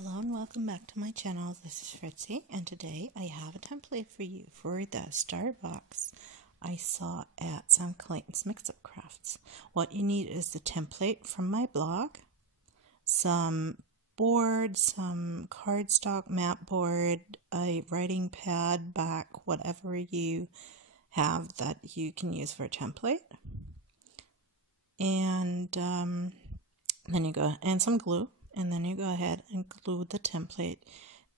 Hello and welcome back to my channel. This is Fritzy, and today I have a template for you for the star box I saw at Sam Clayton's Mix-Up Crafts. What you need is the template from my blog, some board, some cardstock, mat board, a writing pad, back, whatever you have that you can use for a template, and then you go and some glue. And then you go ahead and glue the template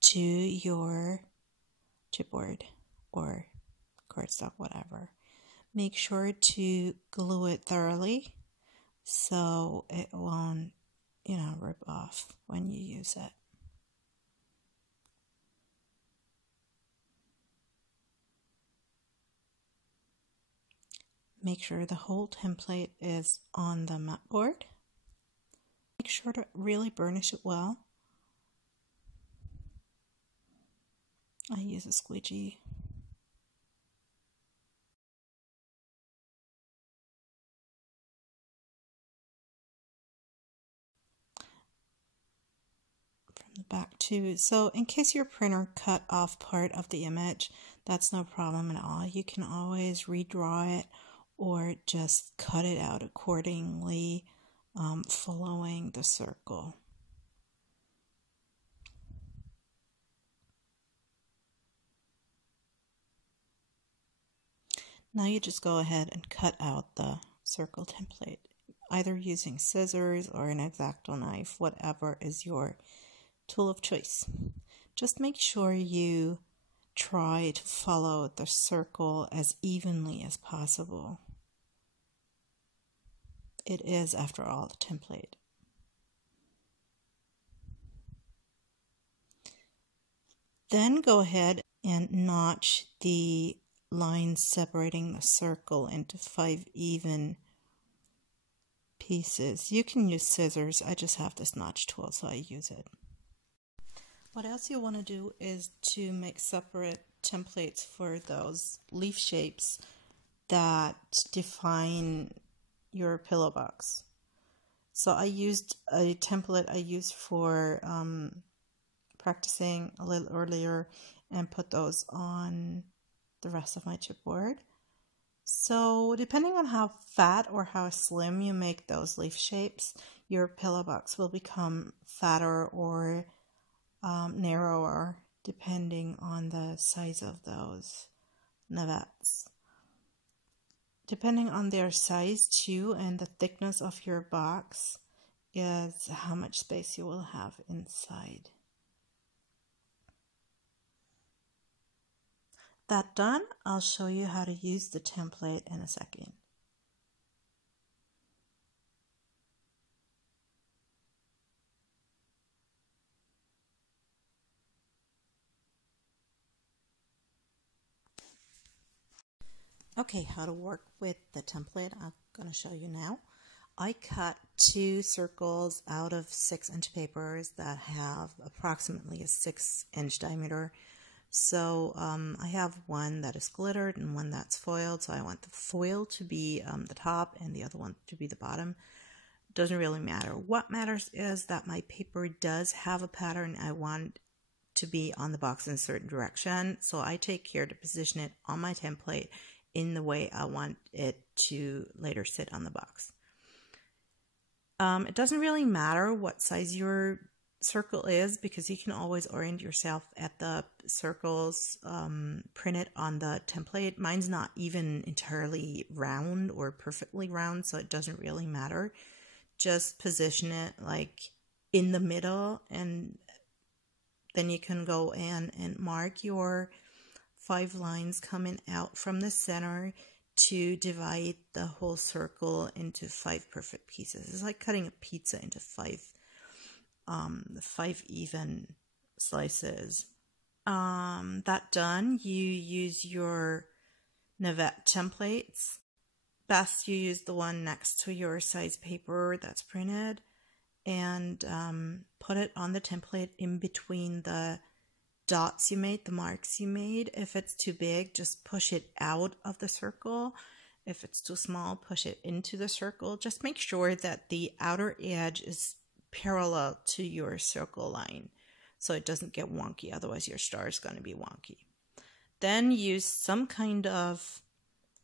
to your chipboard or cardstock, whatever. Make sure to glue it thoroughly so it won't, rip off when you use it. Make sure the whole template is on the mat board. Make sure to really burnish it well. I use a squeegee. From the back too. So in case your printer cut off part of the image, that's no problem at all. You can always redraw it or just cut it out accordingly. Following the circle. Now you just go ahead and cut out the circle template, either using scissors or an X-Acto knife, whatever is your tool of choice. Just make sure you try to follow the circle as evenly as possible. It is, after all, the template. Then go ahead and notch the lines separating the circle into 5 even pieces. You can use scissors. I just have this notch tool, so I use it. What else you want to do is to make separate templates for those leaf shapes that define your pillow box. So I used a template I used for practicing a little earlier and put those on the rest of my chipboard. So depending on how fat or how slim you make those leaf shapes, your pillow box will become fatter or narrower depending on the size of those navettes. Depending on their size too and the thickness of your box is how much space you will have inside. That done, I'll show you how to use the template in a second. Okay, how to work with the template, I'm going to show you now. I cut 2 circles out of 6-inch papers that have approximately a 6-inch diameter. So I have one that is glittered and one that's foiled, so I want the foil to be the top and the other one to be the bottom. Doesn't really matter. What matters is that my paper does have a pattern. I want to be on the box in a certain direction, so I take care to position it on my template in the way I want it to later sit on the box. It doesn't really matter what size your circle is because you can always orient yourself at the circles printed on the template. Mine's not even entirely round or perfectly round, so it doesn't really matter. Just position it like in the middle, and then you can go in and mark your 5 lines coming out from the center to divide the whole circle into 5 perfect pieces. It's like cutting a pizza into 5 even slices. That done, you use your navette templates. Best you use the one next to your size paper that's printed, and put it on the template in between the dots you made, the marks you made. If it's too big, just push it out of the circle. If it's too small, push it into the circle. Just make sure that the outer edge is parallel to your circle line. so it doesn't get wonky. Otherwise your star is going to be wonky. Then use some kind of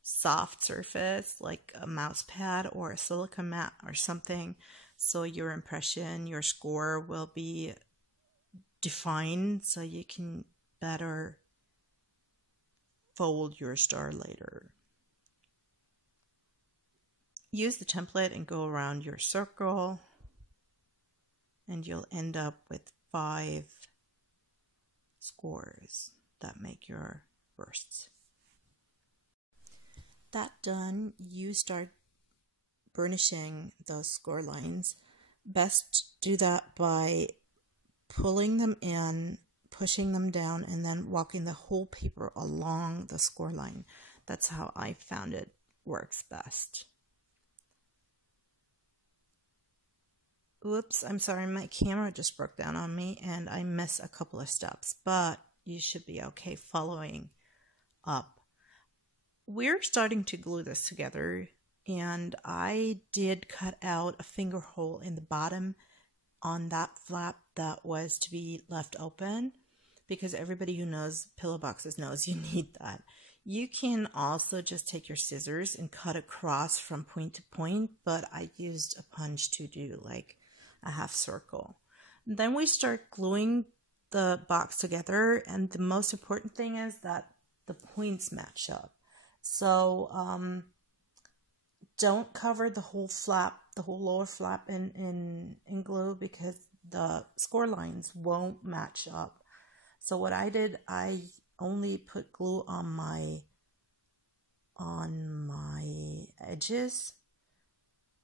soft surface like a mouse pad or a silica mat or something, so your impression, your score will be defined, so you can better fold your star later. Use the template and go around your circle, and you'll end up with 5 scores that make your bursts. That done, you start burnishing those score lines. Best do that by pulling them in, pushing them down, and then walking the whole paper along the score line. That's how I found it works best. Oops, I'm sorry, my camera just broke down on me and I missed a couple of steps, but you should be okay following up. We're starting to glue this together, and I did cut out a finger hole in the bottom on that flap that was to be left open, because everybody who knows pillow boxes knows you need that. You can also just take your scissors and cut across from point to point, but I used a punch to do like a half circle. Then we start gluing the box together, and the most important thing is that the points match up. So don't cover the whole flap, the whole lower flap in glue, because the score lines won't match up. So what I did, I only put glue on my edges,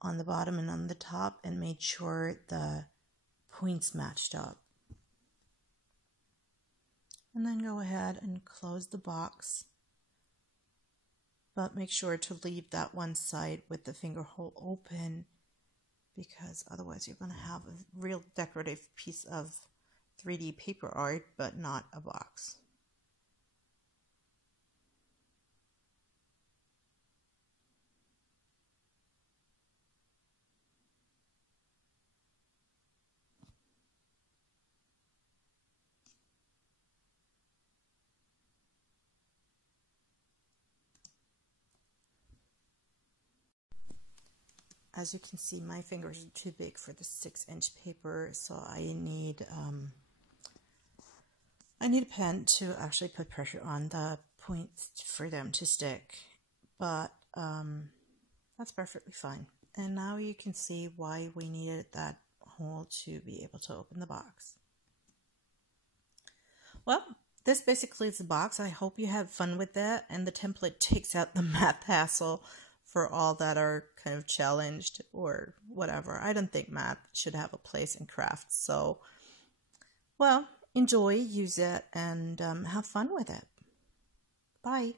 on the bottom and on the top, and made sure the points matched up. And then go ahead and close the box, but make sure to leave that one side with the finger hole open, because otherwise you're going to have a real decorative piece of 3D paper art, but not a box. As you can see, my fingers are too big for the 6-inch paper, so I need a pen to actually put pressure on the points for them to stick, but that's perfectly fine. And now you can see why we needed that hole to be able to open the box. Well, this basically is the box. I hope you have fun with that, and the template takes out the math hassle for all that are kind of challenged or whatever. I don't think math should have a place in crafts. So, well, enjoy, use it, and have fun with it. Bye.